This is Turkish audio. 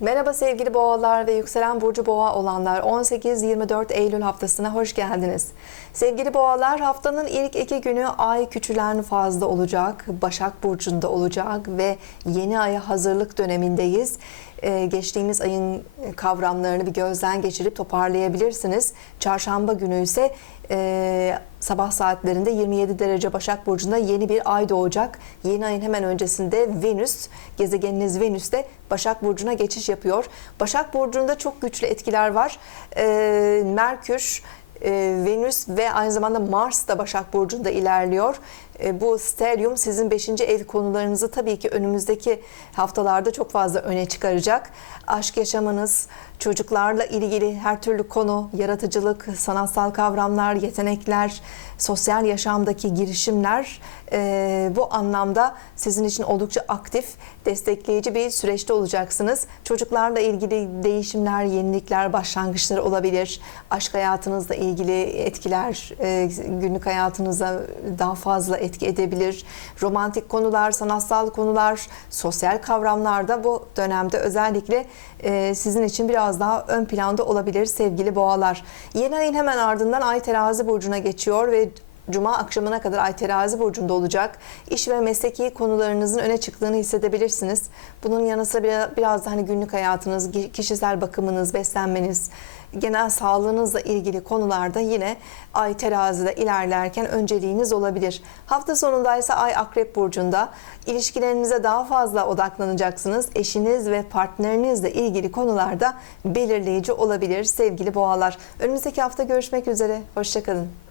Merhaba sevgili boğalar ve yükselen burcu boğa olanlar 18-24 Eylül haftasına hoş geldiniz. Sevgili boğalar haftanın ilk iki günü ay küçülen fazla olacak, Başak Burcu'nda olacak ve yeni aya hazırlık dönemindeyiz. Ee, geçtiğimiz ayın kavramlarını bir gözden geçirip toparlayabilirsiniz. Çarşamba günü ise e, sabah saatlerinde 27 derece Başak Burcu'nda yeni bir ay doğacak. Yeni ayın hemen öncesinde Venüs, gezegeniniz Venüs de Başak Burcu'na geçiş yapıyor. Başak Burcu'nda çok güçlü etkiler var. Merkür, e, Venüs ve aynı zamanda Mars da Başak Burcu'nda ilerliyor. E, bu steryum sizin 5. ev konularınızı tabii ki önümüzdeki haftalarda çok fazla öne çıkaracak. Aşk yaşamınız, çocuklarla ilgili her türlü konu, yaratıcılık, sanatsal kavramlar, yetenekler, sosyal yaşamdaki girişimler e, bu anlamda sizin için oldukça aktif, destekleyici bir süreçte olacaksınız. Çocuklarla ilgili değişimler, yenilikler, başlangıçlar olabilir. Aşk hayatınızla ilgili etkiler, e, günlük hayatınıza daha fazla etki edebilir. Romantik konular, sanatsal konular, sosyal kavramlarda bu dönemde özellikle e, sizin için biraz daha ön planda olabilir sevgili boğalar. Yeni ayın hemen ardından Ay terazi burcuna geçiyor ve Cuma akşamına kadar Ay terazi burcunda olacak. İş ve mesleki konularınızın öne çıktığını hissedebilirsiniz. Bunun yanı sıra biraz, da hani günlük hayatınız, kişisel bakımınız, beslenmeniz, genel sağlığınızla ilgili konularda yine Ay terazide ilerlerken önceliğiniz olabilir. Hafta sonunda ise Ay akrep burcunda ilişkilerinize daha fazla odaklanacaksınız. Eşiniz ve partnerinizle ilgili konularda belirleyici olabilir sevgili boğalar. Önümüzdeki hafta görüşmek üzere. Hoşçakalın.